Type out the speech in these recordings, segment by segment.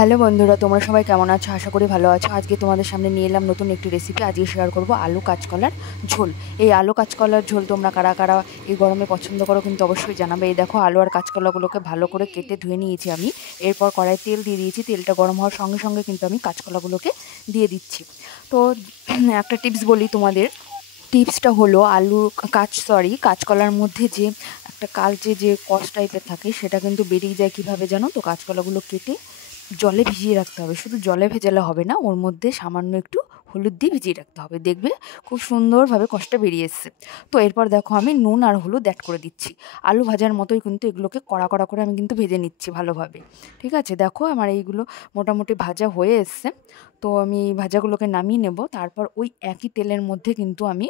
Hello বন্ধুরা, তোমরা সবাই কেমন আছো? আশা করি ভালো আছো। আজকে তোমাদের সামনে নিয়ে এলাম নতুন একটি রেসিপি। আজকে শেয়ার করব আলু কাঁচকলার ঝোল। এই আলু কাঁচকলার ঝোল তোমরা কারা কারা এই গরমে পছন্দ করো কিন্তু অবশ্যই জানাবে। এই দেখো, আলু আর কাঁচকলাগুলোকে ভালো করে কেটে ধুয়ে নিয়েছি আমি। এরপর কড়াই তেল দিয়ে দিয়েছি। তেলটা গরম হওয়ার সঙ্গে সঙ্গে কিন্তু আমি কাঁচকলাগুলোকে দিয়ে দিচ্ছি। তো একটা টিপস বলি তোমাদের। টিপসটা হলো কাঁচকলার মধ্যে যে একটা কালচে যে কষ টাইপের থাকে সেটা কিন্তু বেরিয়ে যায়। কীভাবে জানো তো? কাঁচকলাগুলো কেটে জলে ভিজিয়ে রাখতে হবে। শুধু জলে ভেজালে হবে না, ওর মধ্যে সামান্য একটু হলুদ দিয়ে ভিজিয়ে রাখতে হবে। দেখবে খুব সুন্দরভাবে কষটা বেরিয়ে এসছে। তো এরপর দেখো, আমি নুন আর হলুদ অ্যাড করে দিচ্ছি। আলু ভাজার মতোই কিন্তু এগুলোকে কড়া কড়া করে আমি কিন্তু ভেজে নিচ্ছি ভালোভাবে। ঠিক আছে, দেখো আমার এইগুলো মোটামুটি ভাজা হয়ে এসছে। তো আমি ভাজাগুলোকে নামিয়ে নেব। তারপর ওই একই তেলের মধ্যে কিন্তু আমি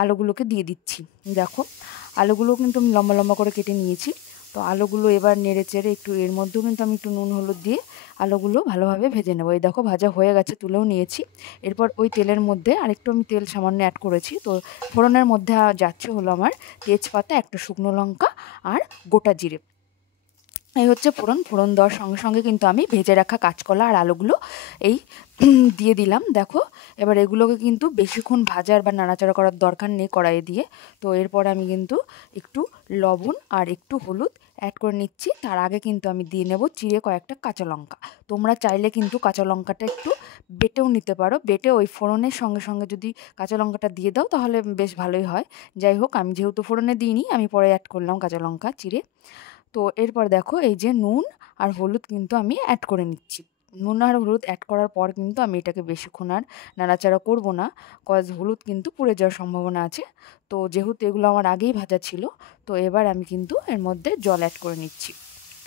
আলুগুলোকে দিয়ে দিচ্ছি। দেখো, আলুগুলো কিন্তু আমি লম্বা লম্বা করে কেটে নিয়েছি। তো আলুগুলো এবার নেড়ে চেড়ে একটু এর মধ্যেও কিন্তু আমি একটু নুন হলুদ দিয়ে আলুগুলো ভালোভাবে ভেজে নেবো। এই দেখো, ভাজা হয়ে গেছে, তুলেও নিয়েছি। এরপর ওই তেলের মধ্যে আরেকটু আমি তেল সামান্য অ্যাড করেছি। তো ফোড়নের মধ্যে যাচ্ছে হলো আমার তেজপাতা, একটা শুকনো লঙ্কা আর গোটা জিরে। এই হচ্ছে ফোড়ন দেওয়ার সঙ্গে সঙ্গে কিন্তু আমি ভেজে রাখা কাঁচকলা আর আলুগুলো এই দিয়ে দিলাম। দেখো, এবার এগুলোকে কিন্তু বেশিক্ষণ ভাজার বা নাড়াচাড়া করার দরকার নেই কড়াইয়ে দিয়ে। তো এরপর আমি কিন্তু একটু লবণ আর একটু হলুদ অ্যাড করে নিচ্ছি। তার আগে কিন্তু আমি দিয়ে নেব চিড়ে কয়েকটা কাঁচা লঙ্কা। তোমরা চাইলে কিন্তু কাঁচা লঙ্কাটা একটু বেটেও নিতে পারো। বেটে ওই ফোড়নের সঙ্গে সঙ্গে যদি কাঁচা লঙ্কাটা দিয়ে দাও তাহলে বেশ ভালোই হয়। যাই হোক, আমি যেহেতু ফোড়নে দিইনি, আমি পরে অ্যাড করলাম কাঁচা লঙ্কা চিড়ে। তো এরপর দেখো, এই যে নুন আর হলুদ কিন্তু আমি অ্যাড করে নিচ্ছি। নুন আর হলুদ অ্যাড করার পর কিন্তু আমি এটাকে বেশিক্ষণ আর নাড়াচাড়া করব না, কজ হলুদ কিন্তু পুড়ে যাওয়ার সম্ভাবনা আছে। তো যেহেতু এগুলো আমার আগেই ভাজা ছিল, তো এবার আমি কিন্তু এর মধ্যে জল অ্যাড করে নিচ্ছি।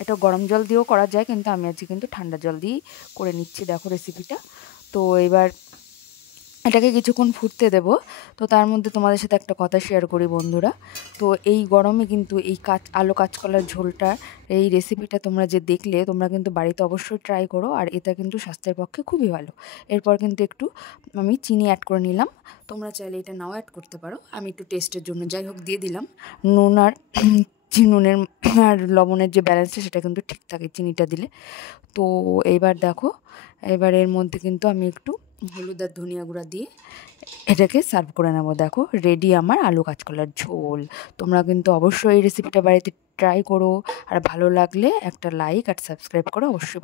এটা গরম জল দিয়েও করা যায়, কিন্তু আমি আজকে কিন্তু ঠান্ডা জল দিয়েই করে নিচ্ছি। দেখো রেসিপিটা। তো এবার এটাকে কিছুক্ষণ ফুটতে দেব। তো তার মধ্যে তোমাদের সাথে একটা কথা শেয়ার করি বন্ধুরা। তো এই গরমে কিন্তু এই আলু কাঁচকলার ঝোলটা, এই রেসিপিটা তোমরা যে দেখলে, তোমরা কিন্তু বাড়িতে অবশ্যই ট্রাই করো। আর এটা কিন্তু স্বাস্থ্যের পক্ষে খুবই ভালো। এরপর কিন্তু একটু আমি চিনি অ্যাড করে নিলাম। তোমরা চাইলে এটা নাও অ্যাড করতে পারো, আমি একটু টেস্টের জন্য যাই হোক দিয়ে দিলাম। নুন আর নুনের আর লবণের যে ব্যালেন্সটা সেটা কিন্তু ঠিক থাকে চিনিটা দিলে। তো এইবার দেখো, এবার এর মধ্যে কিন্তু আমি একটু হলুদ আর ধনিয়া গুঁড়া দিয়ে এটাকে সার্ভ করে নেব। দেখো, রেডি আমার আলু কাঁচকলার ঝোল। তোমরা কিন্তু অবশ্যই এই রেসিপিটা বাড়িতে ট্রাই করো। আর ভালো লাগলে একটা লাইক আর সাবস্ক্রাইব করো অবশ্যই।